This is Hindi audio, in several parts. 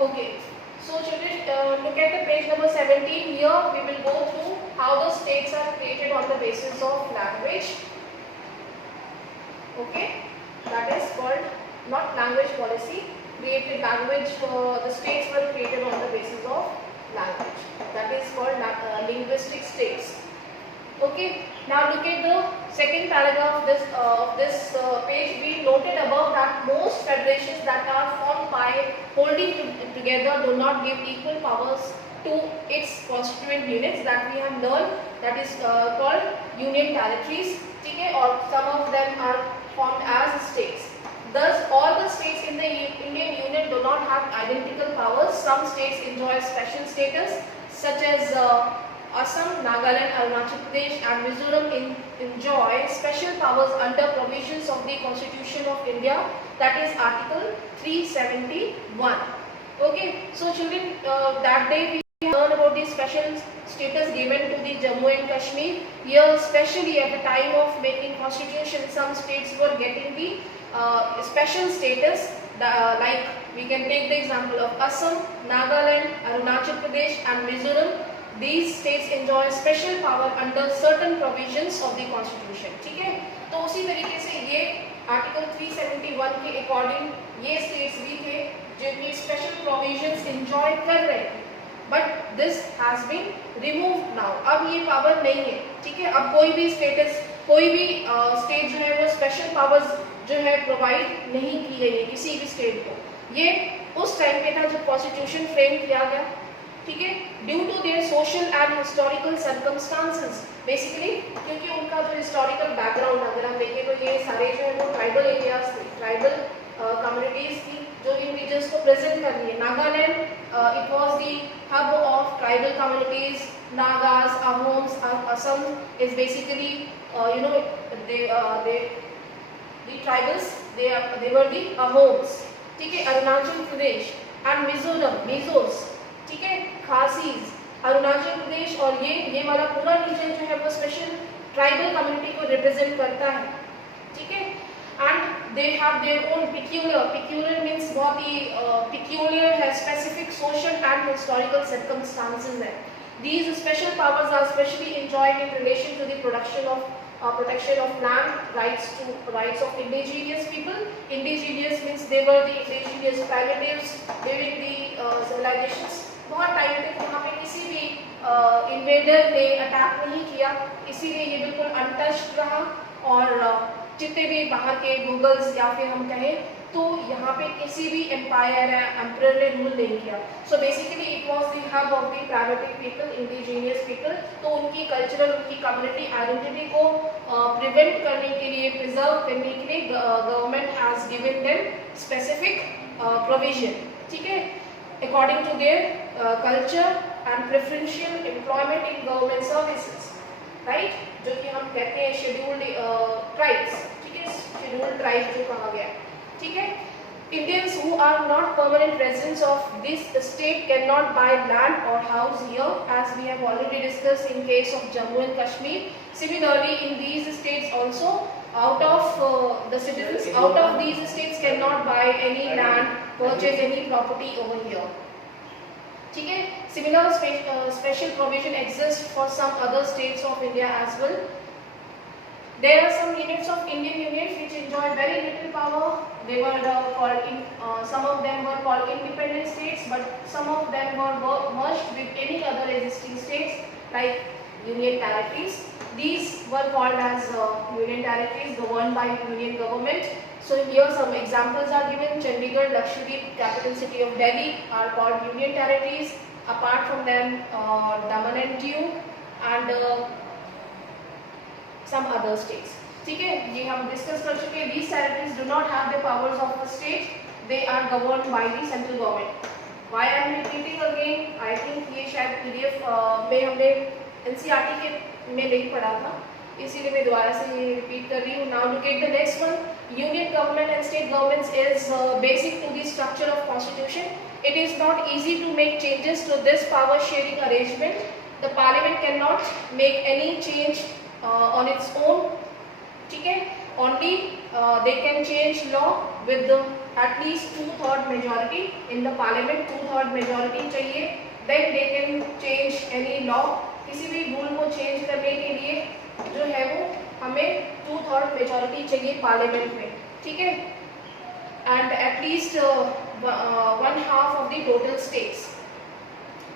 Okay, so children, look at the page number 17. Here we will go through how the states are created on the basis of language. Okay, that is called not language policy. Created language. The states were created on the basis of language. That is called linguistic states. Okay, now look at the second paragraph of this page. We noted above that most federations that are formed by holding together do not give equal powers to its constituent units that we have learned, that is called union territories. Okay, or some of them are formed as states. Thus, all the states in the Indian Union do not have identical powers. Some states enjoy special status, such as Assam, Nagaland, Arunachal Pradesh and Mizoram enjoy special powers under provisions of the Constitution of India, that is Article 371. Okay, so children, that day we learned about the special status given to the Jammu and Kashmir. Here, especially at the time of making constitution, some states were getting the special status. Like we can take the example of Assam, Nagaland, Arunachal Pradesh and Mizoram. These states enjoy special power under certain provisions of the constitution. ठीक है, तो उसी तरीके से ये आर्टिकल 371 के अकॉर्डिंग ये स्टेट्स भी थे जो कि स्पेशल प्रोविजंस एंजॉय कर रहे थे, but this has been removed now. अब ये पावर नहीं है. ठीक है, अब कोई भी स्टेटस, कोई भी स्टेट जो है वो स्पेशल पावर्स जो है प्रोवाइड नहीं की गई है किसी भी स्टेट को. ये उस टाइम पे था जब कॉन्स्टिट्यूशन फ्रेम किया गया. ठीक है, due to their social and historical circumstances. Basically क्योंकि उनका जो हिस्टोरिकल बैकग्राउंड अगर हम देखें तो ये सारे जो है वो ट्राइबल एरियाज थे, ट्राइबल कम्युनिटीज थी जो इन रीजन्स को प्रेजेंट कर रही है. Nagaland it was the hub of tribal communities. Nagas, Ahoms, Assam is basically you know the tribals, they were the Ahoms. ठीक है, अरुणाचल प्रदेश एंड मिजोरम, मिजोस. ठीक है, खासीज, अरुणाचल प्रदेश और ये वाला पूरा रीजन जो है वो स्पेशल ट्राइबल कम्युनिटी को रिप्रेजेंट करता है. ठीक है, and they have their own peculiar. Peculiar means बहुत ही पिक्यूलियर है, specific social and historical circumstances है. These special powers are specially enjoyed in relation to the protection of land, rights of indigenous people. Indigenous means they were the indigenous primitives during the civilizations. बहुत टाइम तक यहाँ पे किसी भी इन्वेडर ने अटैक नहीं किया, इसीलिए ये बिल्कुल अनटच्ड रहा. और जितने भी बाहर के मुगल्स या फिर हम कहें तो यहाँ पे किसी भी एम्पायर या एम्परर ने रूल नहीं किया. So basically it was the hub of the primitive people, indigenous people. तो उनकी कल्चरल, उनकी कम्युनिटी आइडेंटिटी को प्रिवेंट करने के लिए, प्रिजर्व करने के लिए government has given them specific provision. ठीक है, according to their culture and preferential employment in government services. Right, जो कि हम कहते हैं शेड्यूल्ड ट्राइब्स. ठीक है, शेड्यूल्ड ट्राइब जो कहा गया. ठीक है, Indians who are not permanent residents of this state cannot buy land or house here, as we have already discussed in case of Jammu and Kashmir. Similarly, in these states also, out of the citizens out of these states cannot buy any land, purchase any property over here. ठीक है, similar special provision exists for some other states of India as well. There are some units of Indian Union which enjoy very little power. They were some of them were called independent states, but some of them were merged with any other existing states like union territories. These were called as union territories governed by union government. So here some examples are given. Chandigarh, Lakshadweep, capital city of Delhi are called union territories. Apart from them, Daman and Diu and some other states. ठीक है, ये हम डिस्कस कर चुके हैं. These territories do not have the powers of the state. They are governed by the central government. Why I am repeating again? I think ये शायद PDF में हमने NCERT के में नहीं पढ़ा था, इसीलिए मैं दोबारा से ये रिपीट कर रही हूँ. Now look at the next one. Union government and state governments is basic to the structure of constitution. It is not easy to make changes to this power sharing arrangement. The parliament cannot make any change on its own. ठीक है, only they can change law with the at least 2/3 majority in the parliament, 2/3 majority चाहिए। Then they can change any law, किसी भी रूल को चेंज करने के लिए जो है वो हमें 2/3 मेजॉरिटी चाहिए पार्लियामेंट में, ठीक है। And at least 1/2 of the total states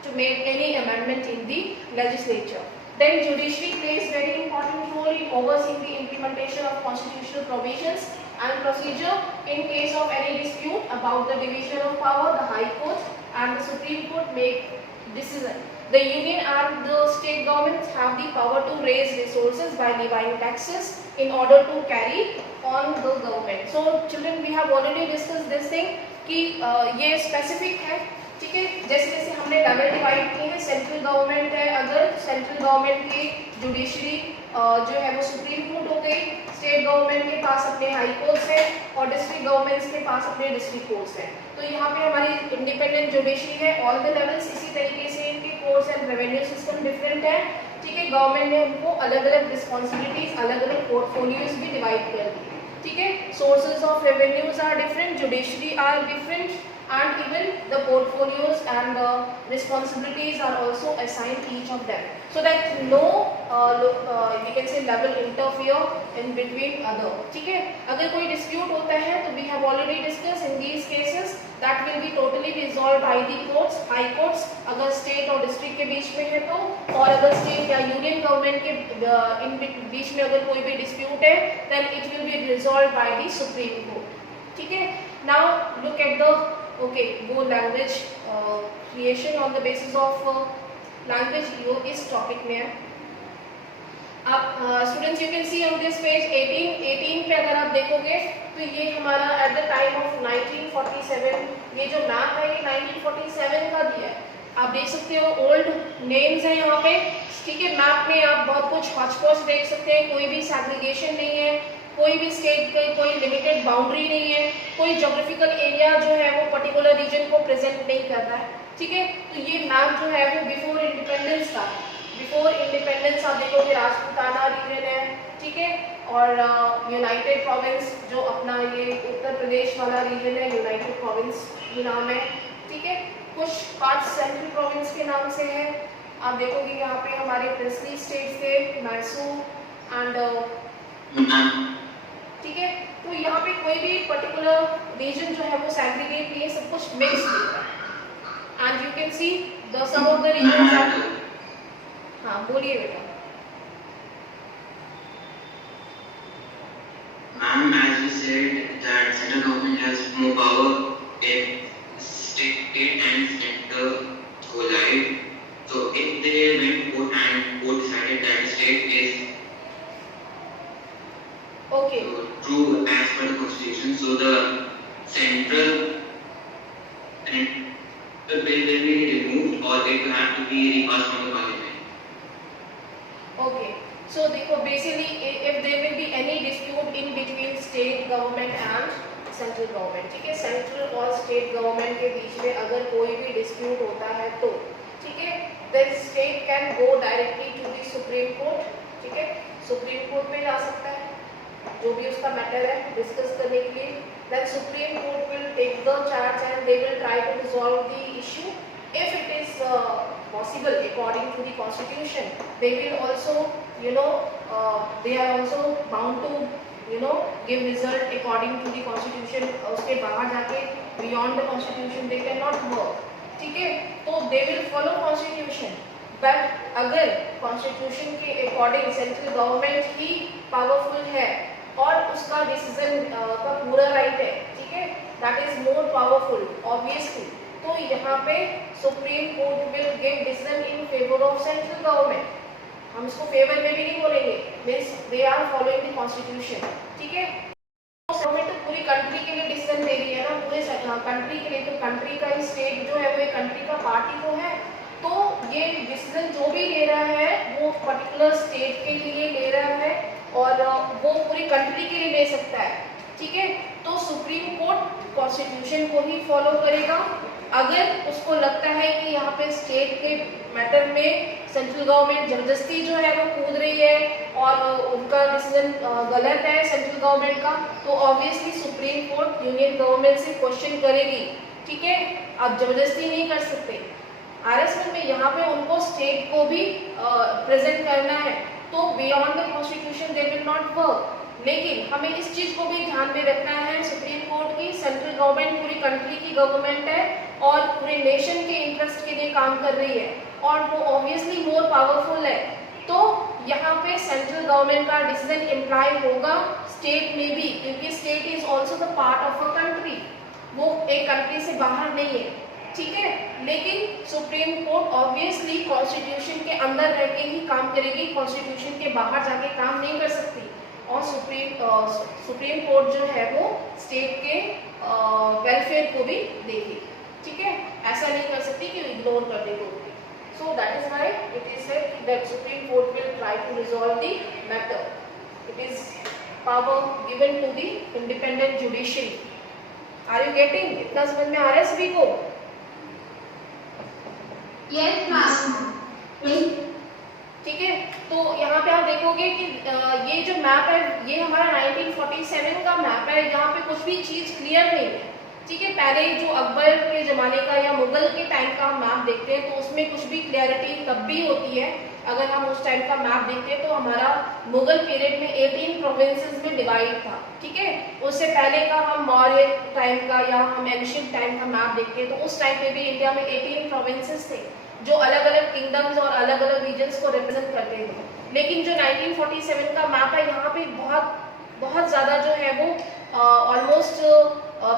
to make any amendment in the legislature. Then judiciary plays very important role in overseeing the implementation of constitutional provisions and procedure. In case of any dispute about the division of power, the High Court and the Supreme Court make decision. The union and the state governments have the power to raise resources by levying taxes in order to carry on the government. So children, we have already discussed this thing कि ये specific है, ठीक है। जैसे जैसे हमने लेवल डिवाइड किए हैं, सेंट्रल गवर्नमेंट है, अगर सेंट्रल गवर्नमेंट की जुडिशरी जो है वो सुप्रीम कोर्ट हो गई, स्टेट गवर्नमेंट के पास अपने हाई कोर्ट्स हैं और डिस्ट्रिक्ट गवर्नमेंट्स के पास अपने डिस्ट्रिक्ट कोर्ट्स हैं। तो यहाँ पे हमारी इंडिपेंडेंट जुडिशरी है, ऑल द लेवल्स। इसी तरीके से इनके courts and revenue system different है, ठीक है। गवर्नमेंट ने उनको अलग अलग रिस्पॉन्सिबिलिटीज, अलग अलग पोर्टफोलियोज भी डिवाइड कर दिए, ठीक है। Sources of revenues are different, judiciary are different, and even the portfolios and responsibilities are also assigned each of them, so that no we can say level interfere in between other, ठीक है। अगर कोई dispute होता है तो we have already discussed in these cases that will be totally resolved by the courts, high courts, अगर state और district के बीच में है तो, और अगर state या union government के इन बीच में अगर कोई भी dispute है then it will be resolved by the Supreme Court, ठीक है। Now look at the वो language creation on the basis of language, यो इस टॉपिक में है। आप students you can see on this page 18 पे अगर आप देखोगे तो ये हमारा एट द टाइम ऑफ 1947, ये जो मैप है ये 1947 का दिया है। आप देख सकते हो ओल्ड नेम्स हैं यहाँ पे, ठीक है। मैप में आप बहुत कुछ हॉचपॉच देख सकते हैं, कोई भी सैग्रीगेशन नहीं है, कोई भी स्टेट की कोई लिमिटेड बाउंड्री नहीं है, कोई ज्योग्राफिकल एरिया जो है वो पर्टिकुलर रीजन को प्रेजेंट नहीं कर रहा है, ठीक है। तो ये मैप जो है वो बिफोर इंडिपेंडेंस का, बिफोर इंडिपेंडेंस आप देखोगे राजपूताना रीजन है, ठीक है। और यूनाइटेड प्रोविंस जो अपना ये उत्तर प्रदेश वाला रीजन है, यूनाइटेड प्रोविंस ये नाम है, ठीक है। कुछ पार्ट सेंट्रल प्रोविंस के नाम से है। आप देखोगे यहाँ पे हमारे प्रिंसली स्टेट्स थे, मैसूर एंड ठीक है। तो यहाँ पे कोई भी पर्टिकुलर रीजन जो है वो सैग्रीगेट नहीं है, सब कुछ मिक्स है। And you can see the some of the reasons are, हाँ बोलिए बेटा। Ma'am, as you said that central government has more power if state and center collide. So if they went court and court decided that state is okay true as per the constitution, so the central and the bill will be removed or it will have to be repassed from the parliament. Okay, so देखो basically if there will be any dispute in between state government and central government, ठीक है। central और state government के बीच में अगर कोई भी dispute होता है तो, ठीक है, then state can go directly to the Supreme Court, ठीक है। Supreme Court में जा सकता है जो भी उसका मैटर है डिस्कस करने के लिए। then Supreme Court will take the charge and they will try to resolve the issue if it is possible according to the constitution. They will also they are also bound to give result according to the constitution. उसके बाहर जाके beyond the constitution they cannot work, ठीक है। तो they will follow constitution, but अगर constitution के according central government ही powerful है और उसका डिसीजन का पूरा राइट है, ठीक है, that is more powerful obviously, तो यहाँ पे supreme court will give decision in favour of central government. हम इसको फेवर में भी नहीं बोलेंगे, means they are following the constitution, ठीक है। गवर्नमेंट तो पूरी कंट्री के लिए डिसीजन दे रही है ना, पूरे कंट्री के लिए, तो कंट्री का स्टेट जो है वो एक कंट्री का पार्ट ही तो है, तो ये डिसीजन जो भी ले रहा है वो पर्टिकुलर स्टेट के लिए ले रहा है और वो पूरी कंट्री के लिए ले सकता है, ठीक है। तो सुप्रीम कोर्ट कॉन्स्टिट्यूशन को ही फॉलो करेगा अगर उसको लगता है कि यहाँ पे स्टेट के मैटर में सेंट्रल गवर्नमेंट जबरदस्ती जो है वो कूद रही है और उनका डिसीजन गलत है सेंट्रल गवर्नमेंट का, तो obviously supreme court union government से क्वेश्चन करेगी, ठीक है। आप जबरदस्ती नहीं कर सकते। RS1 में यहाँ पे उनको स्टेट को भी प्रेजेंट करना है, तो beyond the constitution they will not work. लेकिन हमें इस चीज को भी ध्यान में रखना है, सुप्रीम कोर्ट की सेंट्रल गवर्नमेंट पूरी कंट्री की गवर्नमेंट है और पूरे नेशन के इंटरेस्ट के लिए काम कर रही है और वो ऑब्वियसली मोर पावरफुल है, तो यहाँ पे सेंट्रल गवर्नमेंट का डिसीजन इम्प्लाई होगा स्टेट में भी, क्योंकि state is also the part of a country, वो एक कंट्री से बाहर नहीं है, ठीक है। लेकिन सुप्रीम कोर्ट ऑब्वियसली कॉन्स्टिट्यूशन के अंदर रह के ही काम करेगी, कॉन्स्टिट्यूशन के बाहर जाके काम नहीं कर सकती। और सुप्रीम कोर्ट जो है वो स्टेट के वेलफेयर को भी देगी, ठीक है। ऐसा नहीं कर सकती कि इग्नोर कर दे court. So that is why it is said that supreme court will try to resolve the matter. It is power given to the independent judiciary. Are you getting? इतना समझ में आ रहा है सभी को? Yes ma'am. ठीक है, तो यहाँ पे आप देखोगे कि ये जो मैप है ये हमारा 1947 का मैप है, यहाँ पे कुछ भी चीज क्लियर नहीं है, ठीक है। पहले जो अकबर के जमाने का या मुगल के टाइम का मैप देखते हैं तो उसमें कुछ भी क्लियरिटी तब भी होती है। अगर हम उस टाइम का मैप देखते हैं तो हमारा मुगल पीरियड में 18 प्रोविंसेस में डिवाइड था, ठीक है। उससे पहले का हम मौर्य टाइम का या हम एंशिएंट टाइम का मैप देखते हैं तो उस टाइम पे भी इंडिया में 18 प्रोविंसेस थे जो अलग अलग किंगडम्स और अलग अलग रीजन्स को रिप्रेजेंट करते थे। लेकिन जो 1947 का मैप है यहाँ पे बहुत ज़्यादा जो है वो ऑलमोस्ट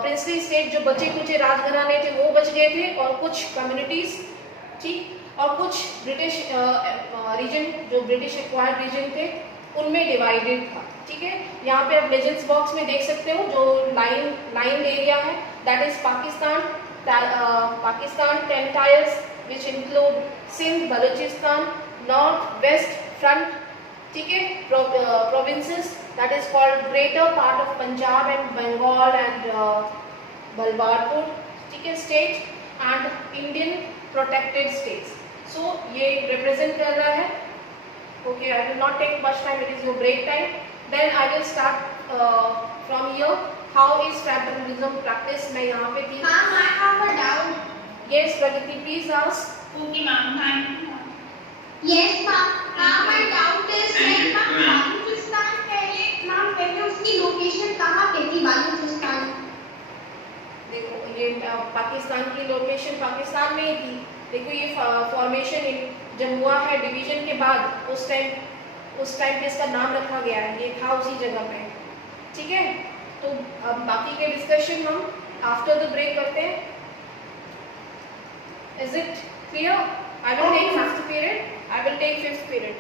प्रिंसली स्टेट जो बचे कुचे राजघराने थे वो बच गए थे और कुछ कम्युनिटीज, ठीक, और कुछ ब्रिटिश रीजन जो ब्रिटिश एक्वायर्ड रीजन थे उनमें डिवाइडेड था, ठीक है। यहाँ पे आप लेजेंड्स बॉक्स में देख सकते हो जो लाइन एरिया है that is Pakistan 10 tyres which include Sindh, Balochistan, North, West, Front, ठीक है, provinces that is called greater part of Punjab and Bengal and Balbarpur, ठीक है, state and Indian protected states. So ये represent कर रहा है। Okay, I will not take much time. It is your break time. Then I will start from here. How is federalism practiced? मैं यहाँ पे थी। Ma'am, I have a doubt. Yes, Pragati, please ask. Okay, ma'am. Thank you. Yes, ma'am. Ma'am, my doubt is like Balochistan पहले उसकी लोकेशन कहाँ पे थी? बालूचिस्तान देखो ये पाकिस्तान की लोकेशन पाकिस्तान में ही थी। देखो ये फॉर्मेशन जब हुआ है डिवीजन के बाद उस टाइम पे इसका नाम रखा गया है, ये था उसी जगह पे, ठीक है। तो अब बाकी के डिस्कशन हम आफ्टर द ब्रेक करते हैं। Is it clear? I will take fifth period.